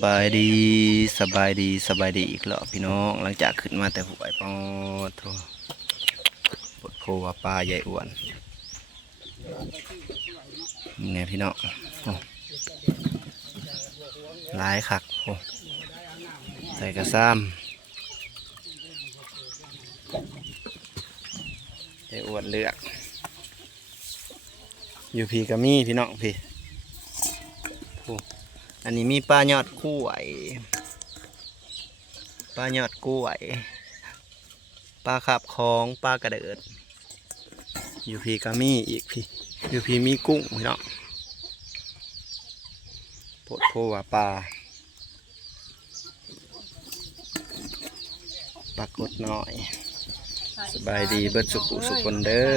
สบายดีสบายดีอีกแล้วพี่น้องหลังจากขึ้นมาแต่หวยปอโทปดโพว่าปลาใหญ่อ้วนเนี่ยพี่น้องโอ้หลายคักโอ้ใส่กระซ้ำใหญ่อ้วนเลือกอยู่พี่ก็มีพี่น้องพี่โอ้อันนี้มีปลายอดกล้วยปลายอดกล้วยปลาขับคองปลากระเดิดอยู่พี่ก็มีอีกพี่อยู่พี่มีกุ้งพี่น้องโพดโพว่าปลากดน้อยสบายดีเบิดสุขคนเด้อ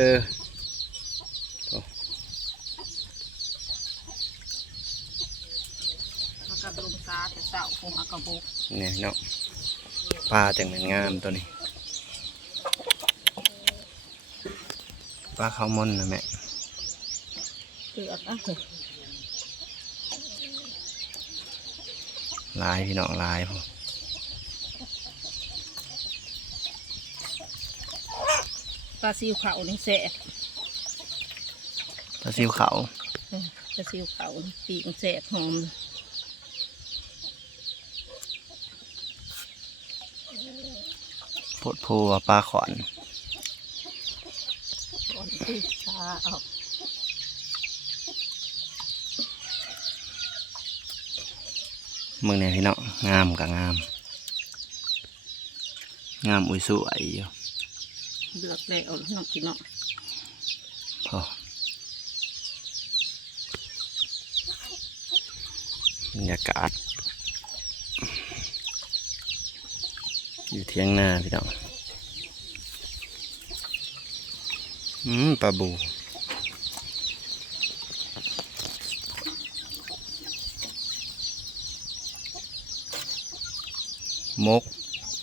กับลุงซาแต่เสาคงเอากระบุกเนี่ยเนาะปลาจังเป็นงามตัวนี้ปลาข้าวมันนะแม่เกือบนะลายพี่น้องลายพอปลาซิวเขานี่แสบปลาซิวเขาปลาซิวเขาปีกแสบหอมโพดโพว่าปลาขอนก่อนที่ซาเอามึงเนี่ยพี่น้องงามกับงามอุ้ยสวยอยู่เลือกแล้วน้องพี่น้องพอบรรยากาศอยู่เที่ยงนาพี่น้องปลาบูมก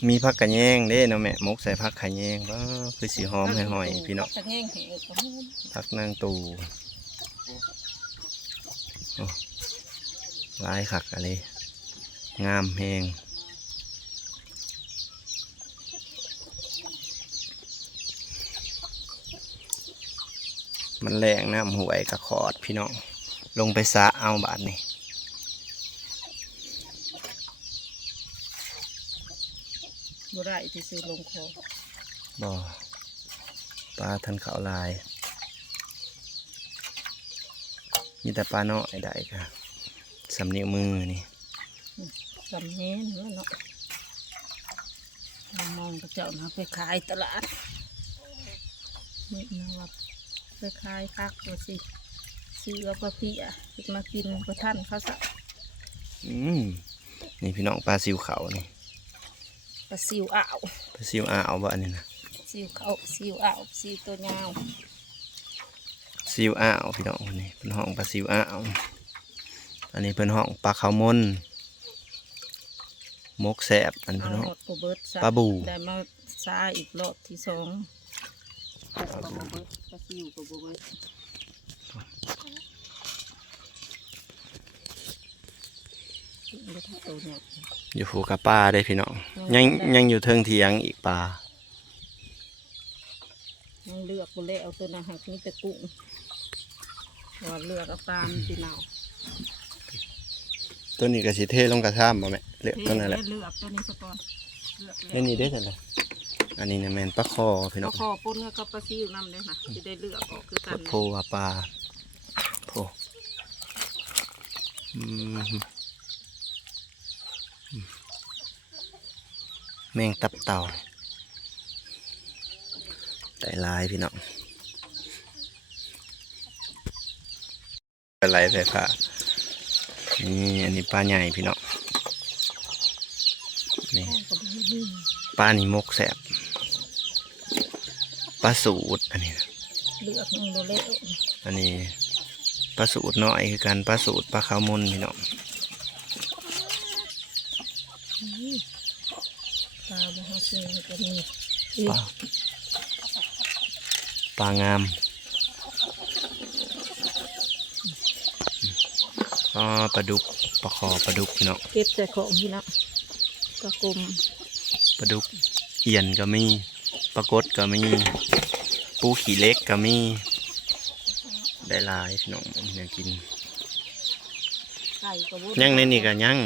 มีผักกระแยงเด้เนาะแม่มกใส่ผักกระแยงว่าคือสีหอมให้หอยพี่น้องผักนางตูลายคักอะไรงามแหงมันแรงน้ำหวยกระขอดพี่น้องลงไปสะเอาบาทนี่บ่ได้ที่ซื้อลงคอบ่ปลาทันเขาลายมีแต่ปลาเนาะไอ้ได้ค่ะสำเนียงมือนี่สำเนียงเนาะมองกระเจ้านะไปขายตลาดนี่นะว่าไปขายพักว่าสิซื้อเอาปลาเพียมากินกระท่านเขาสักนี่พี่น้องปลาซิวเขานี่ปลาซิวอ่าวปลาซิวอ่าวบ้านนี่นะซิวเขาซิวอ่าวซิวตัวยาวซิวอ่าวพี่น้องคนนี้เป็นห้องปลาซิวอ่าวอันนี้เป็นห้องปลาขาวมนมกแสบอันเป็นห้องปลาบูได้มาซาอีกรอบที่สองปลาซิวกับบูเบิร์ตอยู่ผูกับปลาได้พี่น้องยังอยู่เทิงเทียงอีกปลายังเลือกกูเล่เอาตัวนั้นหักนี่แต่กุ้งว่าเลือกเอาปลาสีเนาตัวนี้ก็สิเทลงกระซ้ำมาแม่เลือกตัวนั้นแหละเลือกตัวนี้สปอนเล่นนี่ได้แต่ละอันนี้เนี่ยแมนปลาคอพี่น้องปลาคอปุ้นกับปลาซิวน้ำเลยค่ะจะได้เลือกออกคือกันโพว่าปลาโพแมงตับเต่าได้ลายพี่น้องอะไรไฟฟ้านี่อันนี้ปลาใหญ่พี่น้องนี่ปลานี่มกแสบปลาสูตรอันนี้เลือกมึงโดเล่อันนี้ปลาสูตรน้อยคือกันปลาสูตรปลาขาวมนพี่น้องปลาบ้าซื้อก็มีปลางามปลาดุก ปลาคอปลาดุกพี่น้อง เก็บใส่ของพี่เนาะปลากลม ปลาดุกเอียนก็มีปลากดก็มีปูขี้เล็กก็มีได้หลายพี่น้องเนี่ยกิน ไก่กระบุ ยังในนี่ก็ยัง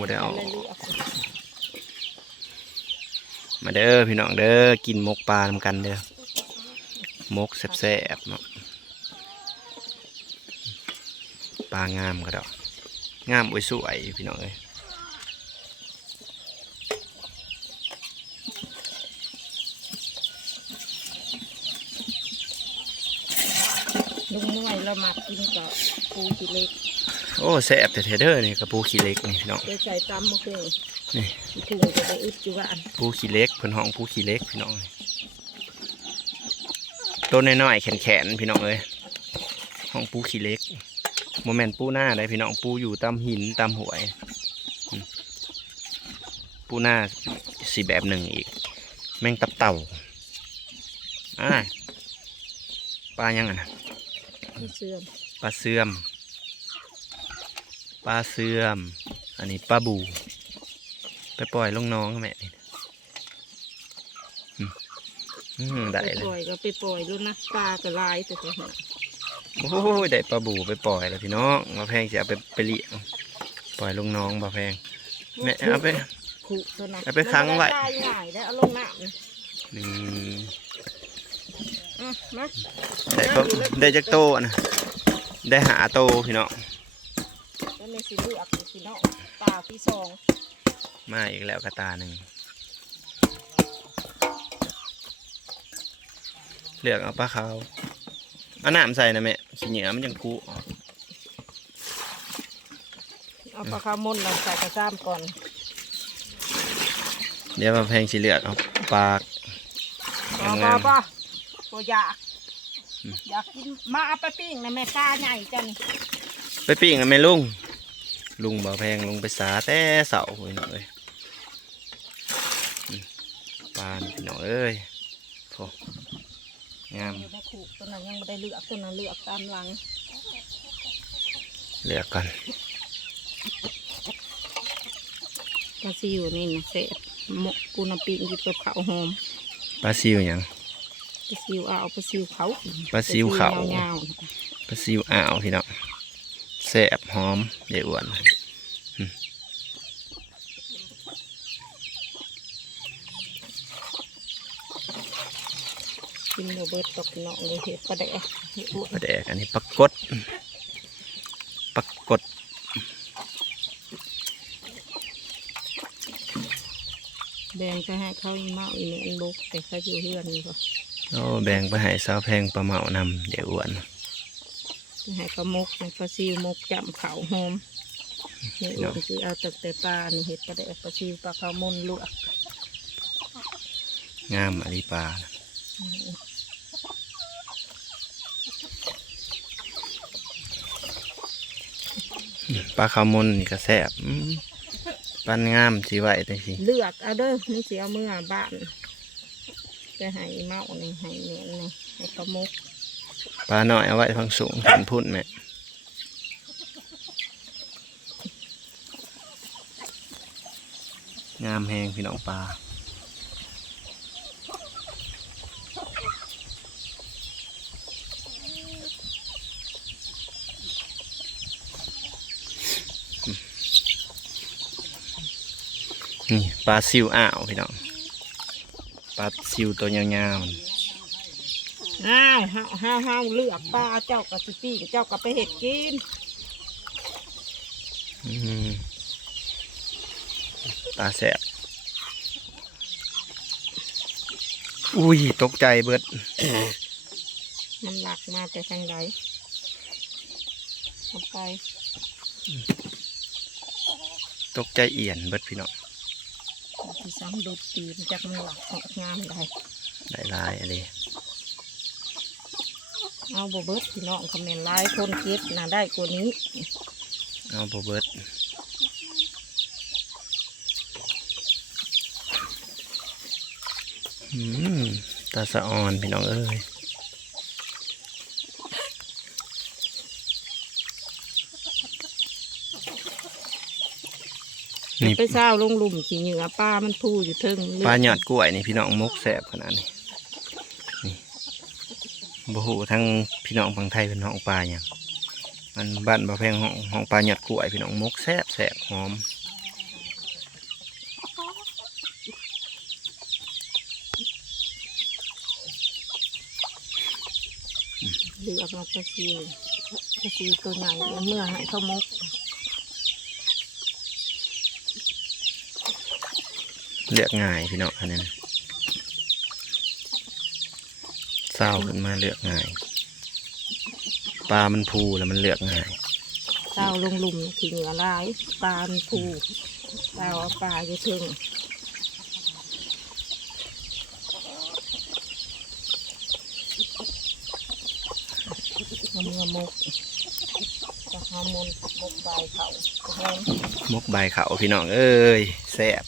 บ่ได้เอามาเด้อพี่น้องเด้อกินมกปลาทำกันเด้อมกแซ่บๆเนาะปลางามก็ดอกงามสวยๆพี่น้องเอ้ย ลุงน้อยเรามากินกับปูกิเล็ก โอ้แซ่บแต่เด้อนี่กระปูขี้เล็กนี่พี่น้อง ไปใส่ตำมะเขือ นี่ ถุงจะได้อึดอยู่บ้าน ปูขี้เล็กเพิ่นห้องปูขี้เล็กพี่น้องต้นน้อยๆแขนๆพี่น้องเอ้ยห้องปูขี้เล็กโมเมนต์ปูหน้าได้พี่น้องปูอยู่ตามหินตามหวยปูหน้าสีแบบหนึ่งอีกแมงตับเต่าปลายังไงนะ ที่เสื่อม ปลาเสื่อมอันนี้ปลาบูไปปล่อยลงน้องแม่นี่ได้ ไป เล ปล่อย ย ก็ไปปล่อยแล้วนะปลากระลายแต่ก็เห็น โอ้ยได้ปลาบูไปปล่อยแล้วพี่น้องมาแพงจะเอาไปเลี้ยงปล่อยลงน้องมาแพงแม่เอาไป ขู่ตัวนั้น เอาไปค้างไว้ ได้ง่ายได้เอาลงน้ำนะ นี่ มา ได้จักโตนะได้หาโตพี่น้อง แล้วในสิเลือกพี่น้องปลาที่สอง มาอีกแล้วกระตาหนึ่งเลือกเอาปลาขาวเอาน้ำใส่นะแม่ขี้เหนียวมันยังกุ เอาปลาคาร์มอนเราใส่กระซ้ำก่อน เดี๋ยวมาแพงสิเลือกเอาปลา ป้าตัวอยากกินมาเอาไปปิ้งนะแม่ค้าใหญ่จัง ไปปิ้งกันไหมลุงบ่าวแพงลุงไปสาแต่เสาพี่น้องเอ้ยปลาพี่น้องเอ้ยโถ่งาม อยู่ในขู่ตัวนั้นยังไม่ได้เลือกตัวนั้นเลือกตามหลัง เลือกกัน ปลาซิวนี่นะเสร็จหมกกูน้ำปิ้งกินกับข้าวหอม ปลาซิวหยัง ปลาซิวเอาปลาซิวเขา ปลาซิวเขา ยาว ปลาซิวอ่าวพี่น้องแซ่บหอมใหญ่อ้วน ๆกินโรเบิร์ตตกน้องเลยเห็ดปลาแดกเห็ดอ้วน ปลาแดกอันนี้ปลากดแดงจะให้เขาอีเมาอีเมนบกแต่เขาอยู่เฮือนนี่ก็ โอ้แบ่งไปให้สาวแพงปลาเมานำใหญ่อ้วน จะให้ปลาหมกให้ปลาซิวหมกจำเขาหอมนี่อ้วนคือเอาแต่ปลานี่เห็ดปลาแดกปลาซิวปลาข้าวมนลวก งามอลีปลาปลาขาวมนนี่ก็แซ่บปั้นงามสิไหวแต่สิ เลือกเอาเด้อนี่สิเอาเมื่อบ้านจะให้เมานี่ให้เนียนนี่ให้ปลาหมก ปลาหน่อยเอาไว้ฟังสูงถึงพุ่นแม่งามแหงพี่น้องปลานี่ปลาซิวอ่าวพี่น้องปลาซิวตัวยาวๆ ห้าวเลือกปลาเจ้ากับสิปีเจ้ากับไปเห็ดกิน ตาแสบอุ้ยตกใจเบิด มันหลักมาแต่ทางใดเอาไป ตกใจเอียนเบิดพี่น้อง ที่ซ้ำดูดตีนจากมันหลักออกงามได้ ได้ลายอะไร เอาบ่เบิดพี่น้องคอมเมนต์ไลน์คนคิดนะได้กว่านี้ เอาบ่เบิดตาสะออนพี่น้องเอ้ย นี่ ไปเศร้าลงหลุมขี้เหงื่อปลามันพูอยู่เทิง ปลาหยอดกล้วยนี่พี่น้องมกแซ่บขนาดนี้นี่บ่ฮู้ทั้งพี่น้องฝั่งไทยเป็นห้องปลาหยังมันบ้านบ่แพงห้องปลาหยอดกล้วยพี่น้องมกแซ่บแซ่บหอม เลือกเอาปลาซิวตัวใหญ่เมื่อให้เขามก เลือกง่ายพี่น้องอันนี้นะเศร้าขึ้นมาเลือกง่ายปลามันพูแล้วมันเลือกง่าย เศร้าลงหลุมขี้เหงื่อลายปลามันพูเศร้าเอาปลาอยู่เทิงมันเมื่อมกจะหอมมันมกใบเขาหอม มกใบเขาพี่น้องเอ้ยแซ่บ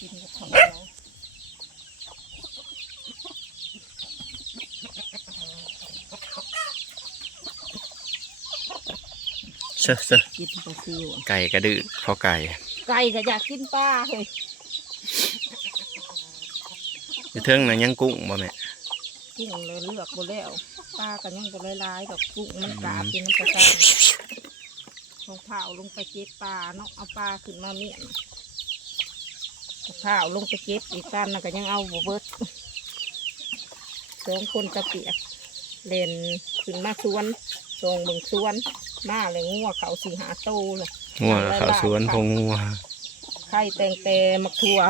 กินกับข้าวเหนียว เชื่อเชื่อ กินปลาซิว ไก่กระดื้อพอไก่ ไก่ก็อยากกินปลาเฮ้ย อยู่เทิงนะยังกุ้งบ่แม่ กุ้งเลยเลือกบ่แล้วปลากันยังบ่หลายๆดอกกุ้งมันกาบกินน้ำปลาซ่านลงเผาลงไปเก็บปลาเนาะเอาปลาขึ้นมาเมี่ยนข้าวลงไปเก็บอีกกันน่ะก็ยังเอาบ่เบิดสองคนตะเปียกเล่นขึ้นมาสวนส่งเบิ่งสวนมาเลยงัวเขา4-5โตเลย งัวเขาสวนพงงัว ไข่แตงแต่มักถั่ว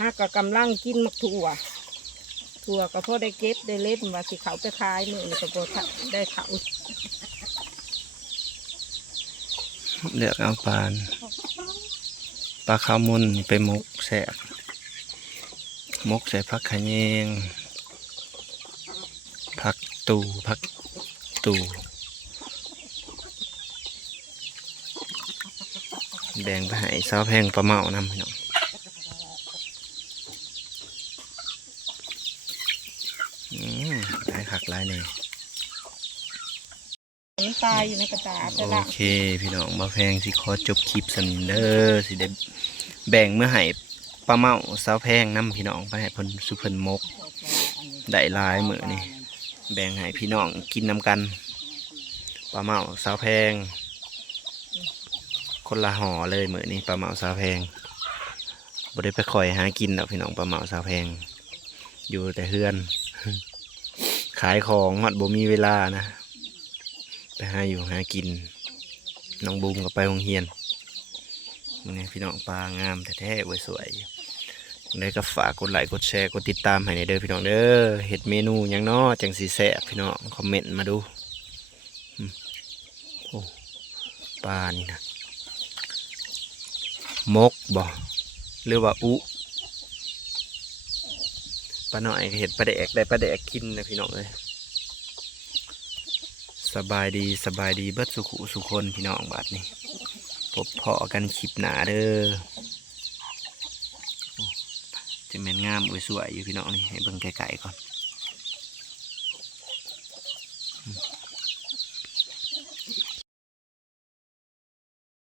ฮะก็กำลังกินมักถั่วก็พอได้เก็บได้เล่นว่าสิเขาไปขายมื้อนี้ก็บ่ได้เขา เลือกเอาปลาข้าวมุนไปมกแซ่บมกใส่ผักขะแยงผักตูแบ่งไปให้สาวแพงปลาเมานำพี่น้องหลายคักหลายเนี่ย มันตายอยู่ในกระตาแต่ โอ ละ เคพี่น้องมาแพงสิขอจบคลิปสันเด้อสิได้แบ่งเมื่อให้ปลาเมาสาวแพงน้ำพี่น้องไปให้เพิ่นสุเพิ่นมกได้หลายมื้อนี่แบ่งให้พี่น้องกินนำกันปลาเมาสาวแพงคนละห่อเลยมื้อนี้ปลาเมาสาวแพงบ่ได้ไปคอยหากินดอกพี่น้องปลาเมาสาวแพงอยู่แต่เฮือน ขายของฮอดบ่มีเวลานะไปหาอยู่หากินน้องบูมก็ไปโรงเรียนมื้อนี้พี่น้องปลางามแท้ๆไว้สวยได้ก็ฝากกดไลค์กดแชร์กดติดตามให้ในเด้อพี่น้องเด้อเฮ็ดเมนูหยังน้อจังสิแซ่บพี่น้องคอมเมนต์มาดูโอ้ปลานี่นะมกบ่หรือว่าอุปลาหน่อยก็เห็ดปลาแดกได้ปลาแดกกินนะพี่น้องเลยสบายดีเบิดสุขุสุคนพี่น้องบัดนี้พบเพาะกันคลิปหนาเด้อจะแม่นงามสวยๆอยู่พี่น้องนี่ให้เบิ่งไกลๆก่อน